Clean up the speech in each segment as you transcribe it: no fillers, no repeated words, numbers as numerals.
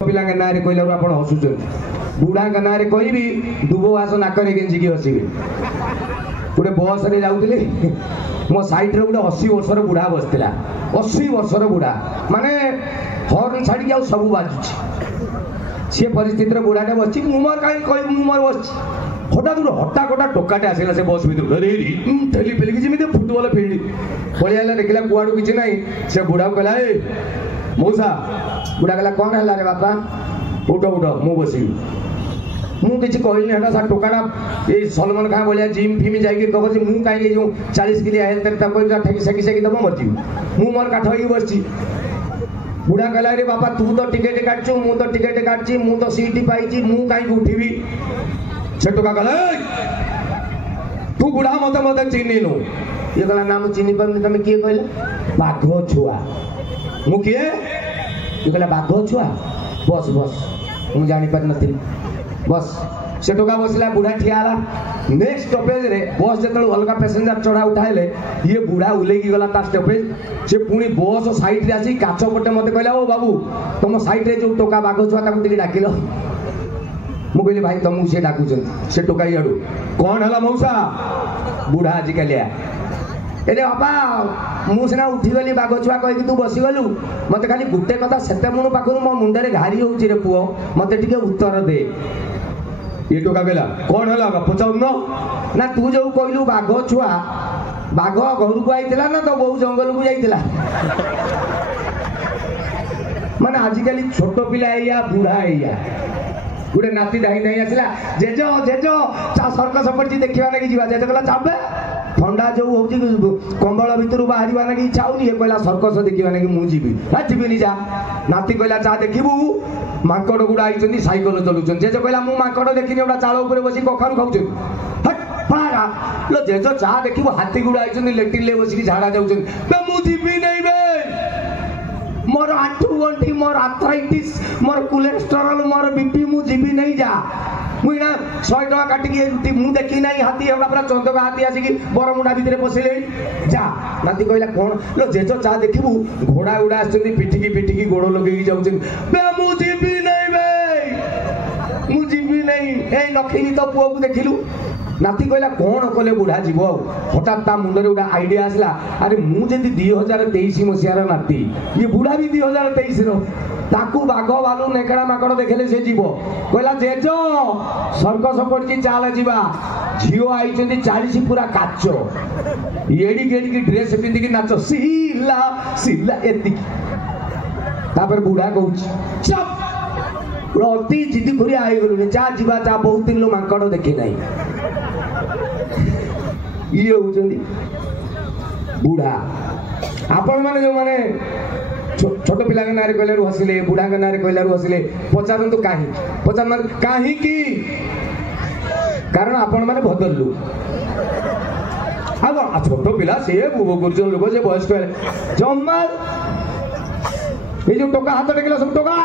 पिला ना कहला आप हसुच बुढ़ा ना कहबी दुब आस नाकरे गेंजिकी हसबे गोटे बस रे जाऊे मो साइड रे गोटे 80 वर्षर बुढ़ा बसला 80 वर्षर बुढ़ा माने हॉर्न छाड़ी आ सब बाजुची सी परिस्थिति बुढ़ाटे बस मुमर कहीं कह मुमर बस हठात हटा कटा टोकाटे आसला से बस भर ठेली फेलिकी जमी फुटबल फिल्ड पलिया देखला कुआड़ू किसी ना से बुढ़ा को कहला मौसा बुढ़ा कहला कौन है रे बापा उठ उठ मु बसबी मुझे कहली है सा टोकाटा ये सलमान खान भाया जिम फिम जाकि कह मुझे कहीं जो 40 किलो हेल्थ ठेकी सेकी सेकी दब मरजी मु मोर काठ हो बस बुढ़ा कहला रे बापा तू तो टिकेट काटचु मु तो टिकेट काटची मु तो सीट पाई मु कहीं उठीबी से टोका कहला तू बुढ़ा मत मत चिन्ह नु ये कहला ना मु चिन्ह पानी तुम किए कहले बाघ छुआ मु किए ये कहला बाघ छुआ बस बस मु जानी पार नथि बस से टोका बसला बुढ़ा ठियाला नेक्स्ट स्टॉपेज रे बस जत अलग पैसेंजर चढ़ा उठाइले ये बुढ़ा उलेकी गला ता स्टॉपेज से पुणी बस साइड रे आसी काच पटे मते कहला ओ बाबू तुम साइड रे जो टोका बाघ छुआ ताकू टिके डाकिलो मु कहली भाई तुमको से डाकुचन से टोका याडू कौन हला मौसा बुढ़ा आज कलिया एरे बापा मु सिना उठीगली बाघ छुआ कह तू बसीगलु मत खाली गोटे कथा सेते मुण पाखु मो मुंडे घारी होउची रे पुओ मत टिके उत्तर दे ये टोका कहला कौन हला पचाउन ना तू जो कहलु बाघ छुआ बाघ घर को आईला ना तो बहु जंगल को जाइला माने आजिकली छोट पिला एया बुढ़ा एया गोटे नाती डाई नहीं आसला जेज जेज सर्कस पड़ी देखा ना जीवा जेज कहला चाबे ठंडा जो होची कंबल भितर बाहर ना इच्छा होनी ये कहला सर्कस देखा ना मुझे जीविनी जा नाती कहला चा देखू माकड़ गुड़ा आई साइकेल चलुन जेज कहला मु माकड़ देखनी गोटा चाल उपर बस कखारू खाऊ जेज चा देखू हाथी गुड़ा आई लेट्रिन बसिक झाड़ा जाऊँ मुझे नहीं बे मोर आंठू गंठी मोर आर्थराइटिस मोर कोलेस्टेरोल मोर बीपी मु जीवी नहीं जा मुई ना 100 टका काटिकी मु देखी नहीं हाथी एवढा पूरा चंदका हाथी आसिकी बरमुंडा भितर पसिले जा नाती कहला कौन लो जेज चा देखिबू घोड़ा उड़ा आछनी पिटिकी गोड़ लगेकी जाउछन बे मु जीवी नहीं बे मु जीवी नहीं ए नखिनी तो पुओ को देखिलु नाती कहला कौन कले बुढ़ा जीव हठात ता मुंडरे गोटे आइडिया आसला अरे मुझे 2023 मसीहार नाती ये बुढ़ा भी 2023 रो ताकू बाघ बालू नेकड़ा माकड़ देखले से जीव कहला जेज सर्कस पड़ी चाल जीवा झीओ आई 40 पूरा काच एड़ी गेड़ी ड्रेस पिंधिकी नाच सिला सिला एति तापर बुढ़ा कहूँ चप अति जिदी खुरी आई गलु चा जीवा चा बहुत दिन लो माकड़ देखे नहीं ये होचंदी बुढ़ा आपण माने जो माने छोट पिला के नारे कहले हसिले बुढ़ा के नारे कहले हसिले पचारंतु काहे पचार काहे की कारण आपण माने भदललु आ छोट पिला से गुरुजन लोक से वयस्क जम्मा ये जो टोका हाथ टेकला सब टोका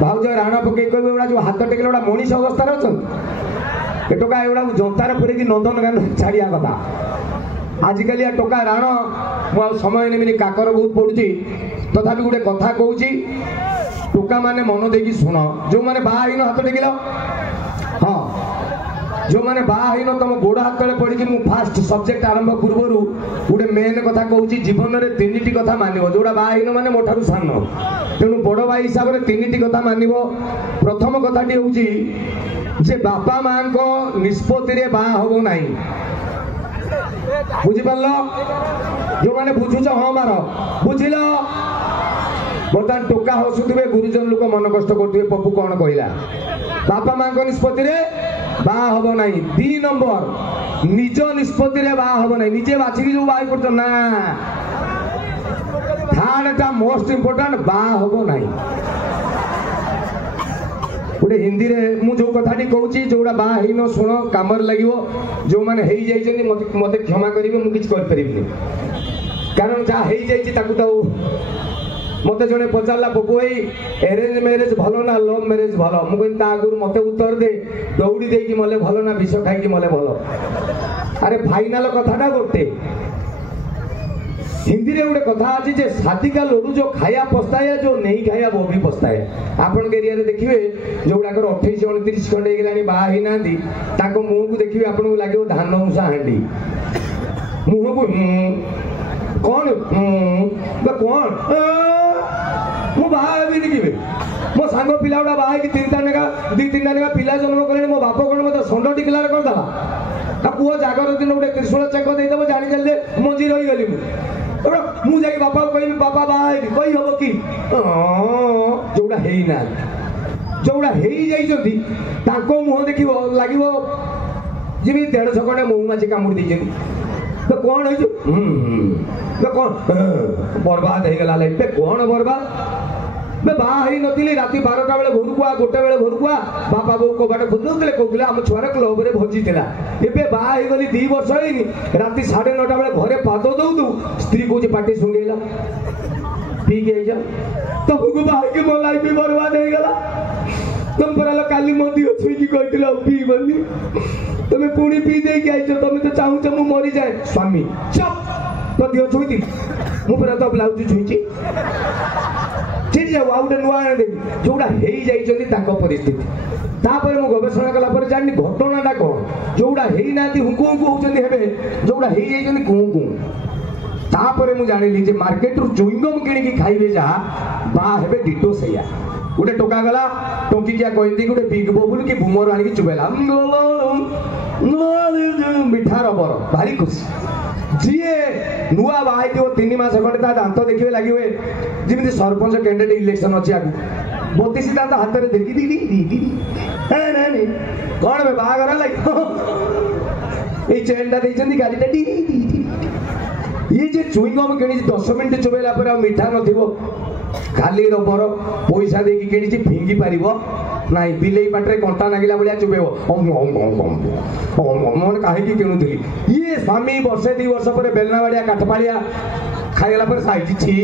भाउज राण पकई कहबे जो हाथ टेकले गोटा मनीष अवस्था अच्छन टोका एगुड़ा जंतार पुरे नंदनकान छाड़िया कथा आजिकल टोका राण मुझे समय नेमिनी काकर बहुत पड़ुची तथापि गोटे कथा कहूँ टोका माने मन देकी शुण जो मैंने बाहन हाथ टेकिल हाँ जो मैंने बाहन तुम गोड़ हाथ तले पड़ी मु फास्ट सब्जेक्ट आरंभ पूर्वर गोटे मेन कथा कहूँ जीवन में 3टी कथा मानव जोड़ा बाहन माने मो ठारू सान तेणु बड़ भाई हिसाब से 3टी कथा मानव प्रथम कथाटी हूँ जे बापा माँ को निष्पत्ति बा हम ना बुझिपार जो मैंने बुझुच हाँ मार बुझिल बर्तमान टोका हसुवे गुरुजन लोक मन कष्ट करुवे पप्पू कौन कहला बापा माँ को निष्पत्ति बा हम ना 2 नंबर निज निष्पत्ति बा हम ना निजे बाछिकी जो बाई कर ना थर्ड मोस्ट इम्पोर्टाट बा हम ना गोटे हिंदी रे मु जो कथाटी कहूँ जोड़ा बाहन शुण कम लगे जो मैंने मत क्षमा करेंगे मुझे किसी करें कारण जहाँ हो तो मत जड़े पचारा पपु भाई एरेंज मैरेज भल ना लव मैरेज भल मुझे आगुरी मत उत्तर दे दौड़ी दे मले भल ना विष खाई मले भल अरे फाइनाल कथाटा गोटे हिंदी रे गोटे कथा अच्छी जे शादी का लोडू जो खाया पछताए जो नहीं खाया वो भी पछताए। आपण एरिया रे देखिए जो गुड़ाकर 28 29 खंडे गलानी बाहा ही नांदी ताको मुंह को देखिए आपन को लागे धान मुसा हांडी मुंह को कौन कौन मु बाहा भी देखिए मो सांग पिला गुड़ा बाहा की 3 टा नेगा पिला जन्म करे मो बाप कोन मते संड डिक्लेयर कर दला का पुओ जागर दिन गोटे त्रिशूल चेक दे देबो जानि चल जे मंजी रही गली मु जाई बापा कहबी बापा बाहा कही हबो कि जोड़ा हेई ना जोड़ा हेई जाई जदी ताको मुह देखिबो लागिबो जिबी 150 खंडे महुमाछी कामुड़ी दैछन तो कौन है जो तो कौन बर्बाद हो गला लाइफ पे कौन बर्बाद मैं बाहा ही नथिली राति 12टा बेले घर को गोटे बेले घर को बापा बो को बाटे खोदुले कहले हम छुआर क्लब रे भोजी थिला एबे बाहा ही गली 2 वर्ष होइनी राति 9:30 बेले घरे पाद दउ दउ स्त्री को जे पाटी सुंगेला पी के जा तो को बाहा के मो लाइफ भी बर्बाद हो गला तुम परला काली मंदी अछि की कहतिला पी बनी तुम्हें पुणी पी दे के आइछ तुम तो चाहू छ मु मरी जाए स्वामी चुप तो दियो छुईती मु पर तो ब्लाउज छुईची ठीक है आउटे नुआ दे जोड़ा हेई जाई जदी ताको परिस्थिति तापर मु गवेषणा कला पर जानि घटनाटा कोन जोड़ा हेई नाती हुकु हुकु होचंदी हेबे जोड़ा हेई जाई जदी कुकु तापर मु जानिली जे मार्केट रु चुइंगम किणी की खाइबे जा बा हेबे डिटो सैया गोटे टोका गला टोकी क्या कहती गोटे बिग बबुल की बुमर आनी चुबेला मिठा रबर भारी खुशी जी नुआ बाहर 3 मास खंडे ता दांत देखिए लगे जमी सरपंच कैंडिडेट इलेक्शन अच्छी आगे 32 दांत हाथ में देखी कौन बे बाहर लगे चेनटा देखते गाड़ीटा ये जे चुईंगम कि 10 मिनट चुबेला पर मीठा नथिबो खाली रबर पैसा देकी किणी फिंगी पार नाई बिलेई पाटे कंटा नागिला भाया चुबेब मन कहीं किणुली ये स्वामी वर्षे 2 वर्ष पर बेलना बाड़िया काठपाड़िया खाईगला पर साइड छी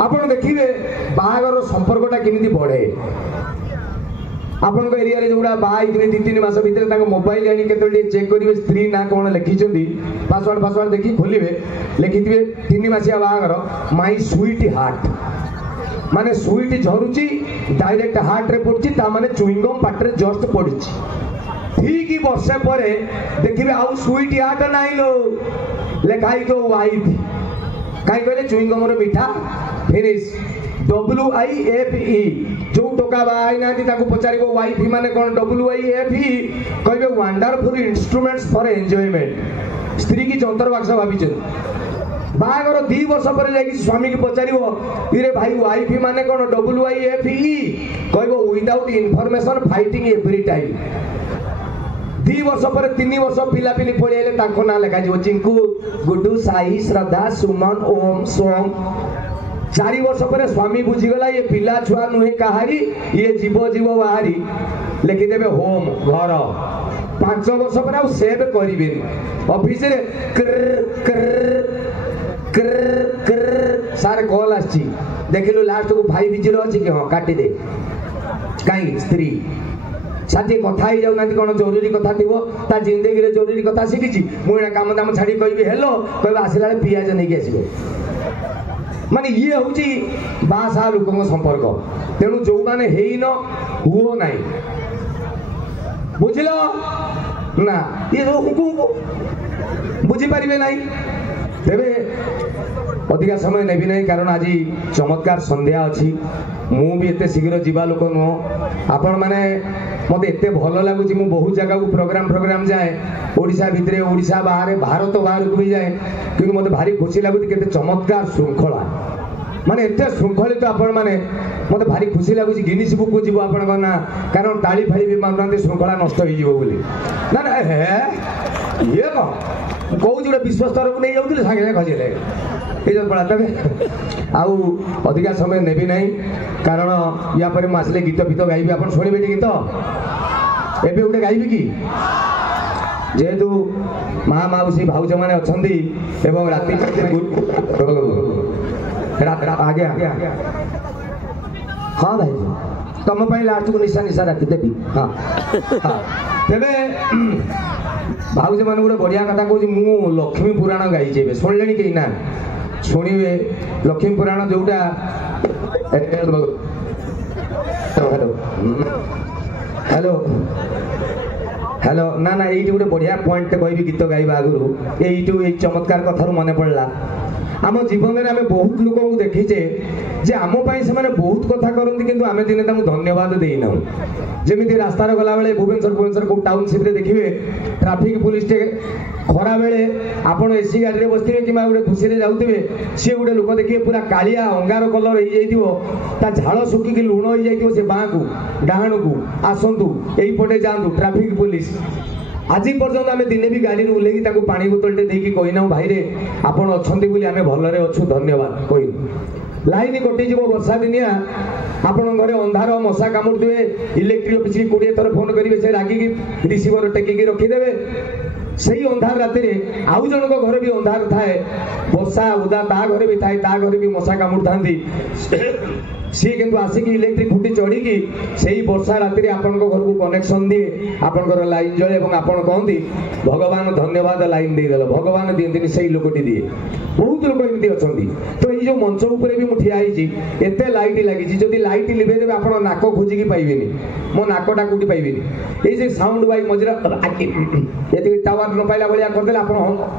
आपण देखिए बाहागर संपर्कटा केमिति बढ़े आपण एरिया जोड़ा बाहा 2-3 मास भीतर मोबाइल आनी के चेक करेंगे स्त्री ना कौन लिखी पासवर्ड देखी खोलिए लिखिथे 3 मासिया बाहागर माई स्वीट हार्ट माने स्वीट झरुची डायरेक्ट हार्ट रे पड़ची ता माने चुइंगम पाटरे जस्ट पड़ची ठीक वर्षे पर देखिए आउ स्वीट हार्ट नाई लो लेखाई तो वाइफ कहीं कहले चुइंगम रो मीठा फिनिश WIFE जो टोका बाई ना पचार वाइफ माने कौन WIFE कहे वंडरफुल इंस्ट्रूमेंट्स फॉर एंजॉयमेंट स्त्री की जंतर बाक्स भाभी बाहागर 2 वर्ष पर जाकि स्वामी की पचार इरे भाई वाइफ माने कौन WIFE कह without information fighting every time 2 वर्ष पर 3 वर्ष पिला पिली पड़े ना लिखा चिंकू गुड्डू साई श्रद्धा सुमन ओम सोम 4 वर्ष पर स्वामी बुझीगला ये पिला छुआ नुहे कहारी ये जीव बाहरी लिखिदेवे होम घर 5 वर्ष पर आ सेव करेंगे ऑफिस रे सारे कॉल आछि देखिलु लास्ट को 5-0 अच्छी कि हाँ काटी दे कहीं स्त्री साथी कथा ही जाऊ ना कौन जरूरी कथा थी ता जिंदगी रे जरूरी कथा शिखी मुझे काम दाम छाड़ी कहि हेलो कह आसला पियाज नहीं आसो माने ये हूँ बासा लोक संपर्क तेणु जो मैंने न हुओ ना बुझल ना ये सब बुझीपारे ना तेरे अधिका समय नेबी नहीं कारण आज चमत्कार संध्या अच्छी मु भी एते शीघ्र जीवा लोक नुह आपण मैंने मत एत भल लगुच मु बहुत जगह को प्रोग्राम जाए ओडिशा भितर ओडिशा बाहर भारत बाहर को भी जाए क्योंकि मत भारी खुशी लगुच के चमत्कार श्रृंखला माने एत श्रृंखलित आपण मैंने मत भारी खुशी लगुच गिनीज बुक को जीव आपण ना कारण ताली फाड़ी भी मानुना श्रृंखला नष्ट हो ना ना हे ये कौन कौच गोटे विश्व स्तर को नहीं जाऊँ सागे सागे खजिले ये पड़ा तबे आउ अधिका समय नेबी नहीं कारण या पर आसले गीत फीत गाइबी आप शुणे गीत एबे गोटे गाइबी कि जेहेतु माँ माउसी भाउज मैंने अच्छा राति आगे हाँ भाई तुम लास्ट को निशा निशा राखी देवी हाँ हाँ तेरे भावजे मान गोटे बढ़िया कथा कहूँ मु लक्ष्मी पुराण गाइचे शुणिले कहीं ना शुणवे लक्ष्मी पुराण जोटा हेलो हेलो हेलो ना ना ये गोटे बढ़िया पॉइंट कहबी गीत गाइबा आगु ये चमत्कार कथार मन पड़ा आम जीवन में आम बहुत लोक देखीचे जे आम से बहुत कथा करती किंतु आम दिने धन्यवाद देना जमी रास्ता गला बेले भुवनेश्वर को टाउनशिप देखिए ट्राफिक पुलिस टे खरा बेले आपण एसी गाड़ी में बसते कि गोटे खुशी जाऊे सी गोटे लोक देखिए पूरा कालिया अंगार कलर हो झाड़ सुखिकी लुण हो जाइए से बाँ को डाण को आसतु यहीपटे जातु ट्राफिक पुलिस आज पर्यंत आम दिने भी गाड़ी ओह्लैकी पानी बोतलटे देकी कहना भाई रे आपण अच्छा आम भलरे अच्छु धन्यवाद कह लाइन कटिज वर्षा दिनिया आपण घरे अंधार मशा कामुड़े इलेक्ट्रिक ऑफिस की 20 थर फोन करेंगे से रागिकी रिसीवर टेकिकी रखीदे से अंधार राति आउ जनक घर भी अंधार थाए वर्षा उदा ता घरे भी थाए ता घरे भी मशा कामुड़ था सी किंतु आसिकी इलेक्ट्रिक खुटी चढ़ी से वर्षा राति आपण घर को कनेक्शन दिए आपंकर लाइन जले और आपड़ कहती भगवान धन्यवाद लाइन देदेल भगवान दिखती से लोकटी दिए बहुत लोग एमती अच्छा तो ये जो मंच उपर भी मुझे एत लाइट लगी जब लाइट लिभेदेवे आप नाक खोजिकी पाइबे मो नाकटा कौटी पाइबे ये साउंड वाई मझे ये टावर न पाइला भाया करदे आप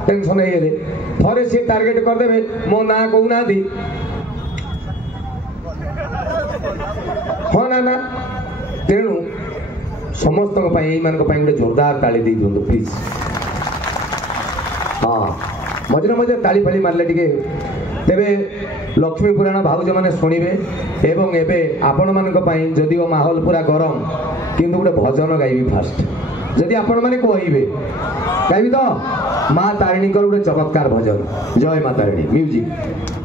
टेंशन है थे सी टार्गेट करदे मो ना कहना हाँ ना ना तेणु समस्त गोटे जोरदार ताली दे दिखाँ प्लीज हाँ मझे मझे ताली फाली मारे टे तेरे लक्ष्मी पुराण भाउज मैंने शुणवे एवं एवं आपण मान जदिव माहौल पूरा गरम किंतु गोटे भजन गाइबी फास्ट जदि आपण मैंने कहे गाइबी तो माँ तारिणी गोटे चमत्कार भजन जय माँ तारिणी म्यूजिक।